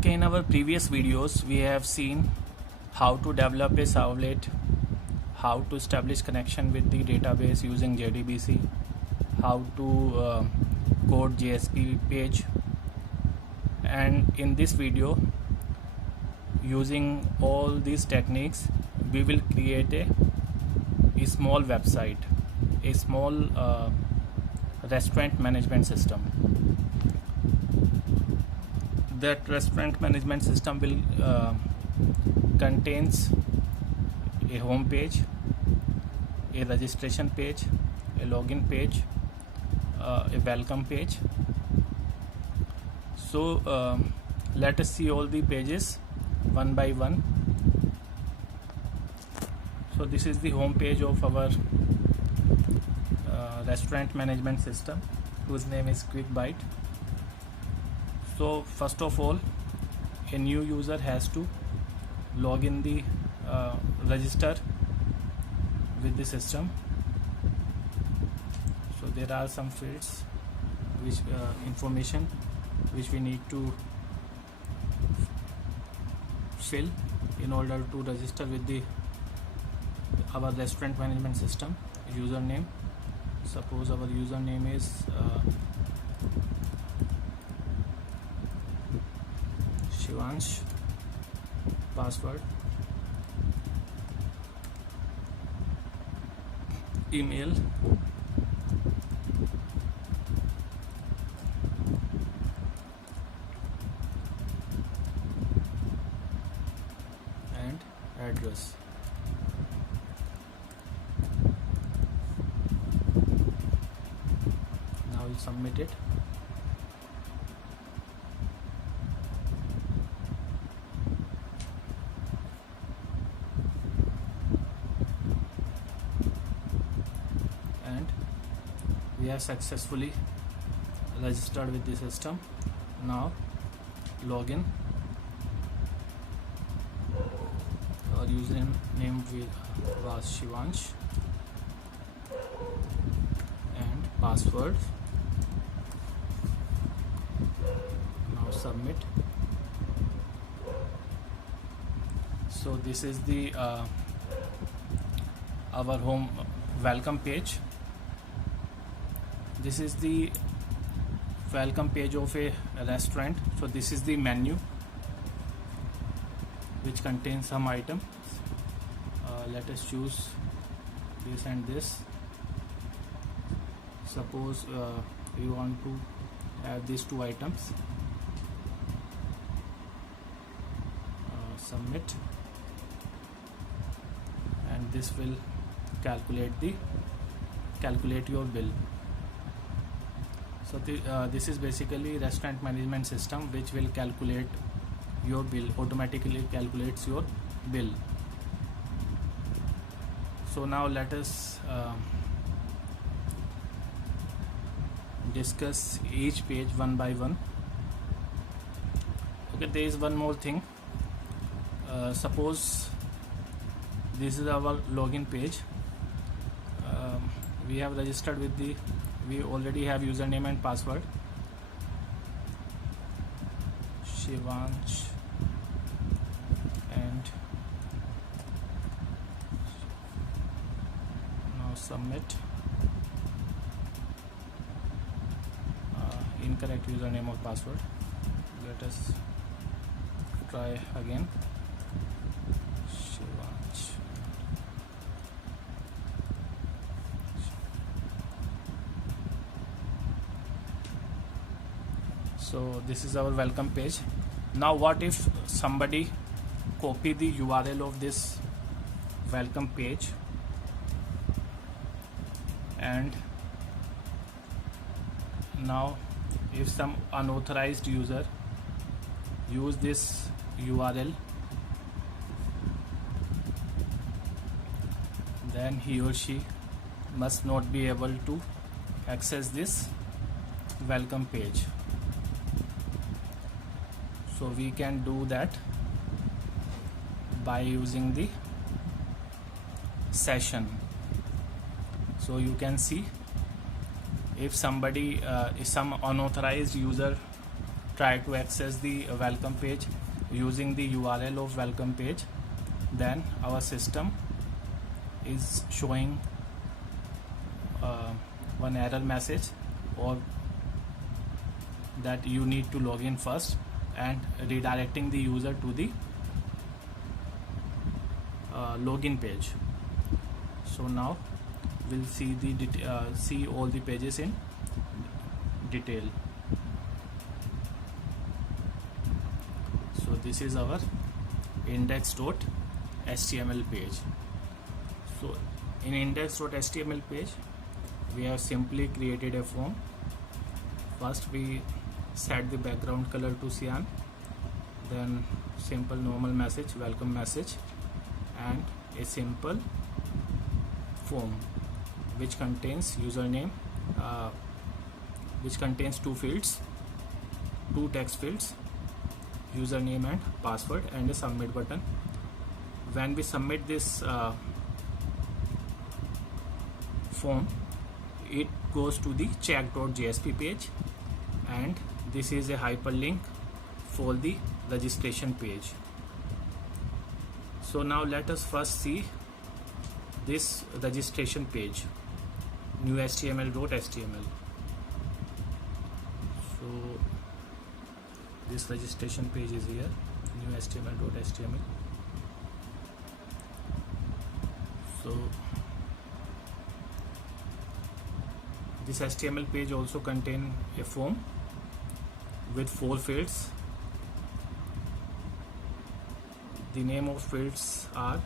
Okay, in our previous videos we have seen how to develop a servlet, how to establish connection with the database using JDBC, how to code JSP page, and in this video, using all these techniques, we will create a small website, a small restaurant management system. That restaurant management system will contains a home page, a registration page, a login page, a welcome page. So let us see all the pages one by one. So this is the home page of our restaurant management system, whose name is QuickBite. So first of all, a new user has to log in the register with the system. So there are some fields which information which we need to fill in order to register with the our restaurant management system. Username, suppose our username is Shivansh. Password, email, and address. Now we'll submit it. We have successfully registered with the system. Now login. Our username was Shivansh and password. Now submit. So this is the our home welcome page. This is the welcome page of a restaurant. So this is the menu which contains some items. Let us choose this and this. Suppose we want to have these two items. Submit, and this will calculate your bill. So this is basically restaurant management system which will calculate your bill, automatically calculates your bill. So now let us discuss each page one by one. Okay, there is one more thing. Suppose this is our login page. We have registered with we already have username and password, Shivansh, and now submit. Incorrect username or password. Let us try again. Shivansh. So this is our welcome page. Now what if somebody copy the URL of this welcome page and now if some unauthorized user use this URL, then he or she must not be able to access this welcome page. So we can do that by using the session. So you can see if somebody, if some unauthorized user try to access the welcome page using the URL of welcome page, then our system is showing one error message, or that you need to log in first, and redirecting the user to the login page. So now we'll see see all the pages in detail. So this is our index.html page. So in index.html page, we have simply created a form. First we set the background color to cyan, then simple normal message, welcome message, and a simple form which contains username, which contains two text fields, username and password, and a submit button. When we submit this form, it goes to the check.jsp page, and this is a hyperlink for the registration page. So now let us first see this registration page, new html.html. So this registration page is here, new html.html. So this HTML page also contains a form with 4 fields. The name of fields are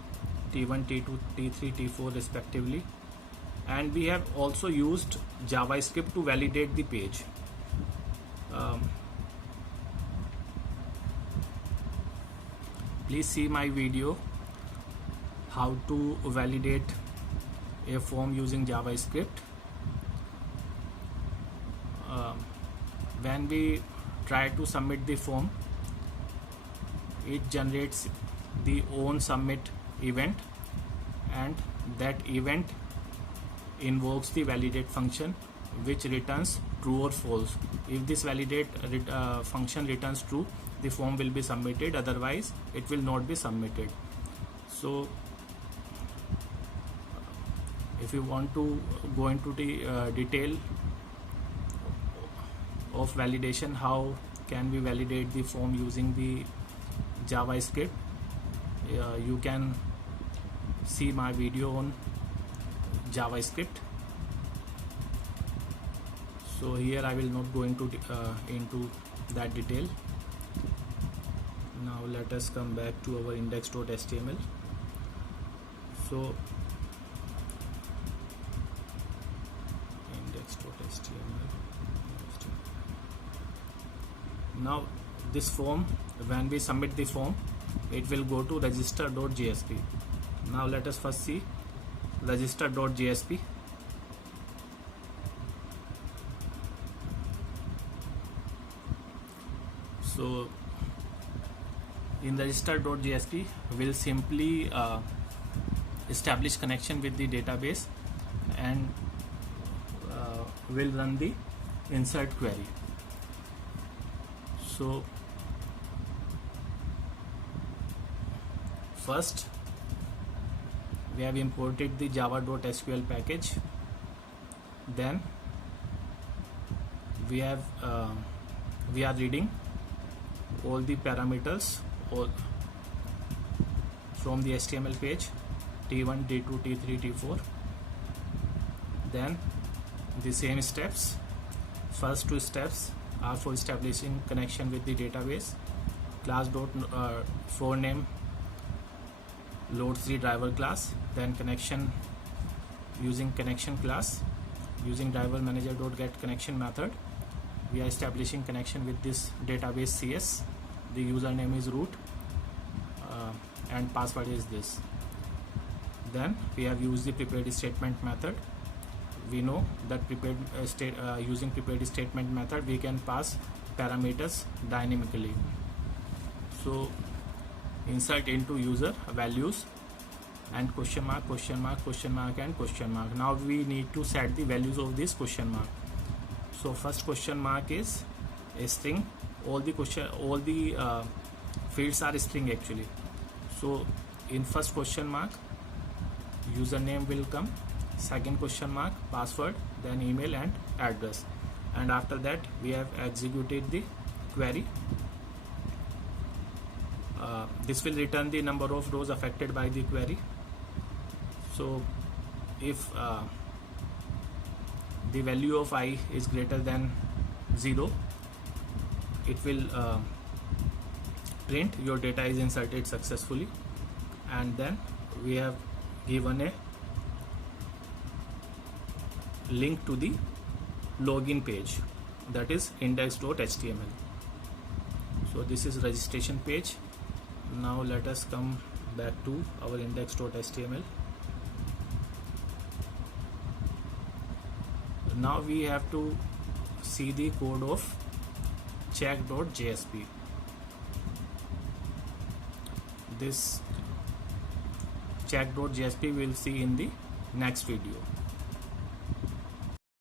T1, T2, T3, T4 respectively, and we have also used JavaScript to validate the page. Please see my video how to validate a form using JavaScript. When we try to submit the form, it generates the own submit event, and that event invokes the validate function which returns true or false. If this validate function returns true, the form will be submitted, otherwise it will not be submitted. So if you want to go into the detail of validation, how can we validate the form using the JavaScript, you can see my video on JavaScript. So here I will not go into that detail. Now let us come back to our index.html. So index.html. Now this form, when we submit the form, it will go to register.jsp. Now let us first see register.jsp. So in register.jsp, we'll simply establish connection with the database, and we'll run the insert query. So first we have imported the java.sql package, then we are reading all the parameters from the HTML page, T1, T2, T3, T4. Then the same steps, first 2 steps are for establishing connection with the database. Class.for name loads the driver class, then connection using connection class, using driver manager.get connection method. We are establishing connection with this database CS. The username is root, and password is this. Then we have used the prepared statement method. We know that using prepared statement method we can pass parameters dynamically. So insert into user values and question mark, question mark, question mark, and question mark. Now we need to set the values of this question mark. So first question mark is a string all the fields are string actually. So in first question mark, username will come, second question mark, password, then email and address, and after that we have executed the query. This will return the number of rows affected by the query. So if the value of I is greater than 0, it will print your data is inserted successfully. And then we have given a link to the login page, that is index.html. So this is registration page. Now let us come back to our index.html. Now we have to see the code of check.jsp. This check.jsp we'll see in the next video.